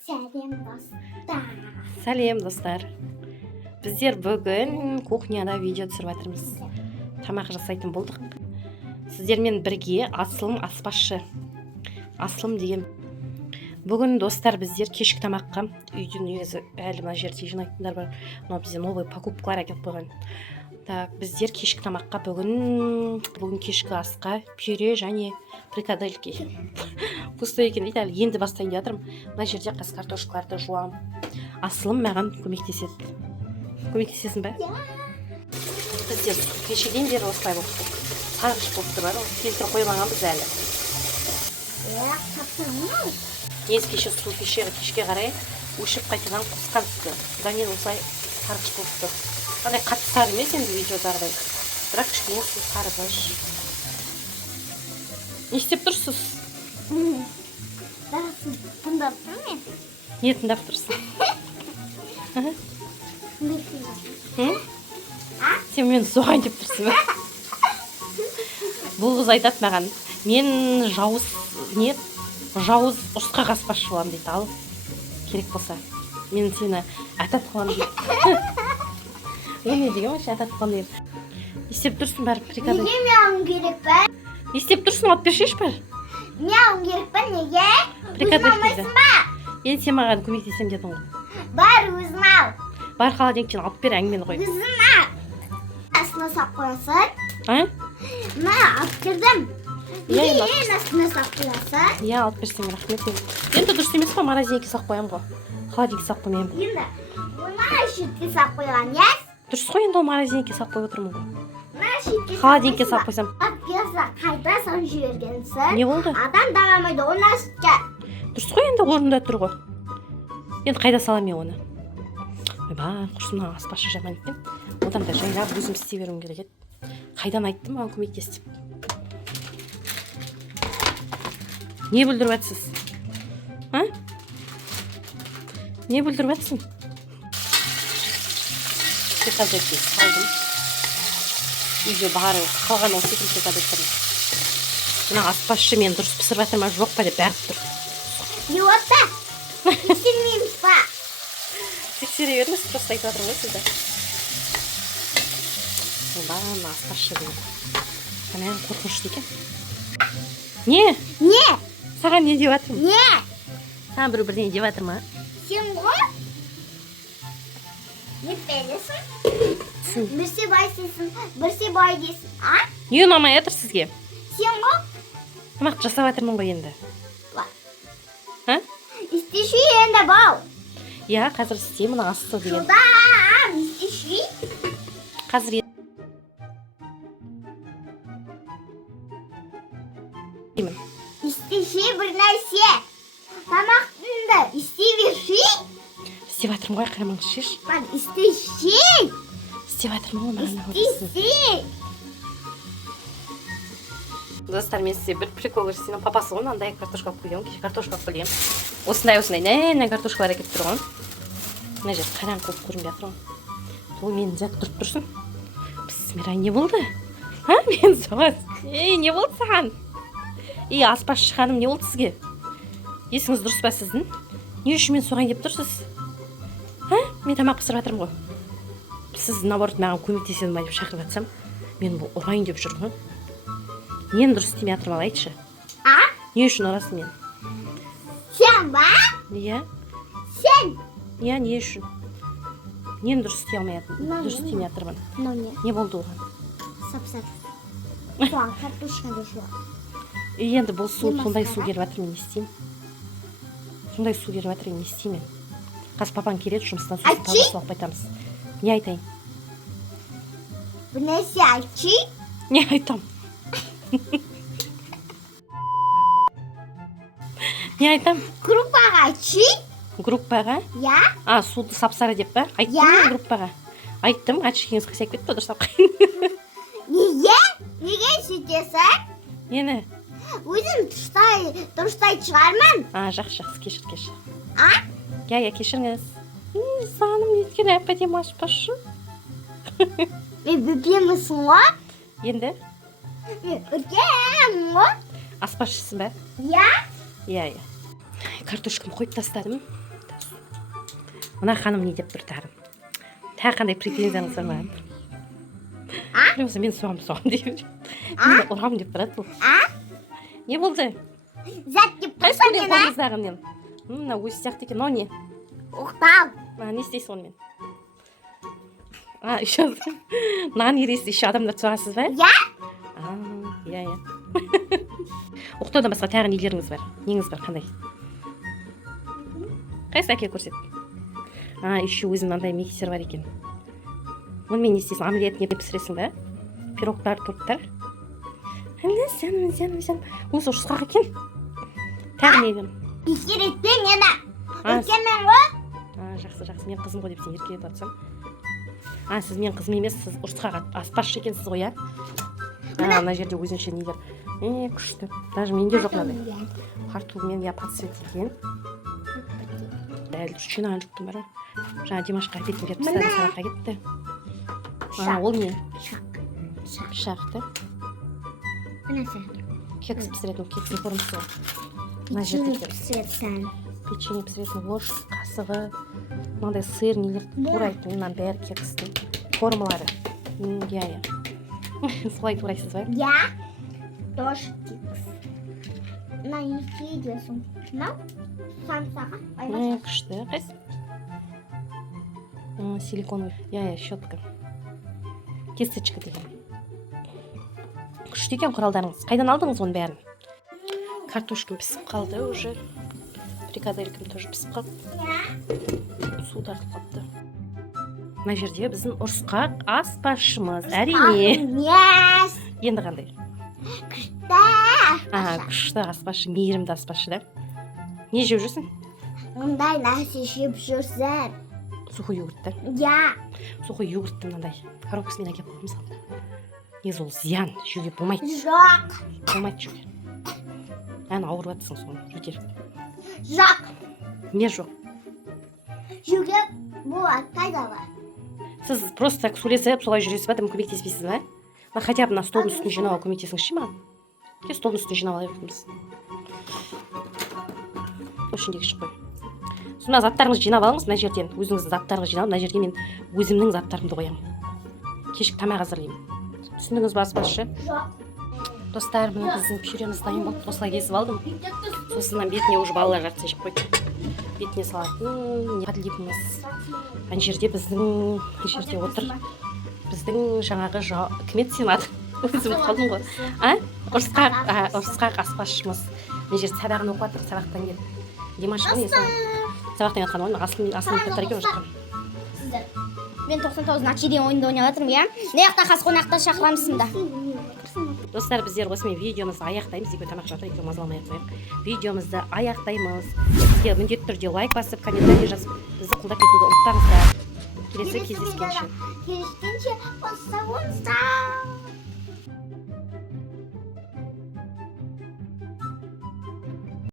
Сәлем достар. Сәлем достар. Біздер бүгін кухняда видео түсіріп жатырмыз. Тамақ жасайтын болдық. Сіздермен бірге Асылым аспазшы. Асылым деген. Бүгін достар біздер кешкі тамаққа үйден өзі әлі мына жерде жинайтындар бар. Мына бізде новый покупкалар әкеліп қойған. Так, біздер кешкі тамаққа бүгін кешкі асқа пюре және фрикадельки. Пустой екен дейді, әлі енді бастайын деп жатырмын. Мына жерде қас картошкаларды жуамын. Асылым маған көмектеседі. Көмектесесің бе? Біздер кешеден бері осылай болдық. Сарғыш болып тұр бар, фильтр қоймағанбыз әлі. Кеше су кешке қарай өшіп қайтадан қосқан түсті. Содан кейін осылай сарғыш болып тұр. Қандай қатты сары емес енді видеодағыдай. Бірақ кішкене су сарғыш. Не істеп тұрсыз? Тыңдап тұрмын мен. Не тыңдап тұрсың? Сен мені соғайын деп тұрсың ба? Бұл қыз айтады маған, мен жауыз ұрысқа аспазшы боламын дейді, ал керек болса. Мен сені атат қыламын дейді. Ол не деген вообще атат қыламын дейді. Не істеп тұрсың бәрі прикады? Неге мяуым керек па? Не істеп тұрсың, от бершеш бар? Мяуым керек па, неге? Прикады Өзің алмайсың ба? Енді сен маған көмектесем дедің ғой. Бар, өзің ал. Бар холодильниктен алып бер, әңгімені қой. Өзің ал. Астына сап қоясың. Мә, алып бердім. Неге астына сап қоясың? Иә, алып берсең рахмет. Енді дұрыс емес па, морозилке сақ қоямын ғой. Холодильникке сақ қоймаймын. Енді мына шетке сап қойған, ес? Дұрыс қой, енді ол морозилке сақ қойып отырмын ғой. Мына шетке Холодильникке сақ қойсам. Қайта сан жібергенсің. Не болды? Адам дамамайды, оны шетке. Дұрыс қой, енді орнында тұр ғой. Енді қайда салам мен оны? Ойбай, құрсымнан аспазшы жаман екен. Одан да жайлап өзім істей беруім керек еді. Қайдан айттым маған көмектес деп. Не бүлдіріп жатсыз? Не бүлдіріп жатсың? Фрикадельки салдым. Үйде бары қалған ол секілді фрикадельктерін. Мына аспазшы мен дұрыс пісіріп жатыр ма жоқ па деп бәріп тұр. Не отта? Тексермейміз ба? Тексере беріңіз, просто айтып жатырмын ғой сізді. Ойбай, аспазшы деген. Қанайын қорқынышты екен. Не? Не? Саған не деп жатырмын? Не? Саған бір бірдеңе деп жатыр ма? Сен ғой? Не бересің? Бірсе бай дейсің, бірсе бай дейсің, а? Не ұнамай жатыр сізге? Сен ғой? Тамақ жасап жатырмын ғой енді. İstişi yerinde bal. Ya, қазір істеймін, мына асты деген. Şuradan istişi. Қазір İstişi bir нәрсе. Тамақтыңды істей берші. істеп жатырмын ғой, қарамаңыз шеш. Бар, істеші. істеп жатырмын ғой, İstişi. Достар, мен сізге бір прикол көрсетейін. Папасы ғой, андай картошка алып қойдым. Кеше картошка алып келгем. Осындай нән картошкалар әкеліп тұр ғой. Мына жер қараң қылып көрінбей жатыр ғой. Ол менің зәк тұрып тұрсын. Бісмилlah, не болды? Мен соғас. Не болды саған? Аспазшы ханым, не болды сізге? Есіңіз дұрыс па сіздің? Не үшін мен соғайын деп тұрсыз? Мен тамақ пісіріп жатырмын ғой. Сіз наоборот маған көмектеседі ма деп шақырып жатсам, мен бұл ұрайын деп жүрмін ғой. Нені дұрыс істемей жатырмын, ал айтшы. Не үшін ұрасың мен? Сен ба? Иә. Сен? Иә, не үшін? Нені дұрыс істей алмай жатырмын? Дұрыс істемей жатырмын. Не болды оған? Сап-сап. Соған картошканы жуа. Енді бұл су, сондай су келіп жатыр, мен не істеймін? Сондай су келіп жатыр, не істеймін? Қазір папаң келеді, жұмыстан сосын тағы суақ байтамыз. Не айтайын? Бір нәрсе айтшы. Не айтам? Не айтам? Группаға айтшы. Группаға? Я? Суды сапсары деп па? Айттым мен группаға. Айттым, әтшігіңіз қысайып кетті, дұрыс апқайын. Неге? Неге сөйтесің? Нені? Өзім дұрыстай шығармын. Жақсы, кешір. Я, кешіріңіз. Саным неткен әп-әдем аспазшы. Мен бөпемісің ғой? Енді? Үлкен ғой? Аспазшысың ба? Я? Иә. Картошкамды қойып тастадым. Мына ханым не деп тұр тағы қандай претензияңыз бар ма? Білмесе мен соғам деп жүр. Мені ұрам деп тұрады бұл. Не болды? Зат деп Қайсы тұрсам көрген мен, қолыңыздағынен? Мына өзі сияқты екен, мынау не? Оқтал. Не істейсің онымен? Еще нан ересіз, еще адамдар соғасыз ба? Я? Иә. Оқтаудан басқа тағы нелеріңіз бар? Неңіз бар, қандай? Қайсы әке көрсет? Еще өзім мынандай миксер бар екен. Онымен не істейсің? Омлет не пісіресің ба? Пирогтар, торттар? Осы ұрысқақ екен. Тағы не екен? Ешеретпен еді. А, Өткенмен ғой. Жақсы, мен қызым ғой деп сен еркелетіп жатсам. Сіз мен қызым емес, сіз ұрысқақ аспазшы екенсіз ғой, иә? Мына жерде өзінше нелер. Күшті. Даже менде жоқ мынандай. Қартумен я подсвет екен. Дәл жинаған жоқтым бар. Жаңа Димашқа әкетіп беріп тастады, сабаққа кетті. Ол не? Шақты. Кекс пісіретін, кекс формасы бар. Мына жерде печенье пісіретін ложь, қасығы, мынандай сыр нелер турайтын, мынаның бәрі кекстің формалары. Иә. Солай турайсыз ба? Я тоже кекс. Мына екі едесің. Мынау самсаға. Күшті. Қайсы? Силиконовый. Иә, щетка. Кесточка деген. Күшті екен құралдарыңыз. Қайдан алдыңыз оның бәрін? Картошкам пісіп қалды уже. Фрикаделькам тоже пісіп қалды. Су тартып қалды. Мына жерде біздің ұрысқақ аспазшымыз. Әрине. Енді қандай? Күшті аспазшы, мейірімді аспазшы да. Не жеп жүрсің? Мұндай нәрсе жеп жүрсің. Сухой йогурт да? Я. Сухой йогуртты мынандай коробкасымен әкеліп қойып мысалы. Негізі ол зиян, жеуге болмайды. Жоқ. Болмайды жеуге. Ауырып жатсың соны жөтер. Жоқ. Не жоқ? Жеуге болады, қайда бар? Сіз просто так сөйлесіп, солай жүресіз ба, дым көмектеспейсіз ба? Хотя бы мына столдың үстін жинауға көмектесіңізші маған? Столдың үстін жинап алайық біз. Ішіндегі шық қой. Сонда заттарыңызды жинап алыңыз мына жерден. Өзіңіздің заттарыңызды жинап, мына жерге мен өзімнің заттарымды қоямын. Кешкі тамақ hazırlayамын. Түсіндіңіз ба аспазшы? Жоқ. Достар, міне біздің пюреміз дайын болды. Осылай кесіп алдым. Сосын бетіне уже балалар жартысын жеп қойды. Бетіне салатын подливымыз. Ана жерде біздің жерде отыр. Біздің жаңағы кім еді сен аты? Өзім қалдым ғой. Ұрысқақ аспазшымыз. Мына жерде сабағын оқып жатыр, сабақтан келіп. Димаш қой несі? Сабақтан жатқан ойын асылын көптер екен жатқан. Мен 99 нәтижеден ойында ойнап жатырмын, иә? Не жақта қас қонақта шақырамысың да. Достар, біздер осымен видеомызды аяқтаймыз. Екеуі тамақ жатыр, екеуі мазаламай қояйық. Видеомызды аяқтаймыз. Бізге міндетті түрде лайк басып, комментарий жазып, бізді қолдап кетуді ұмытпаңыздар. Келесі кездескенше. Кездескенше,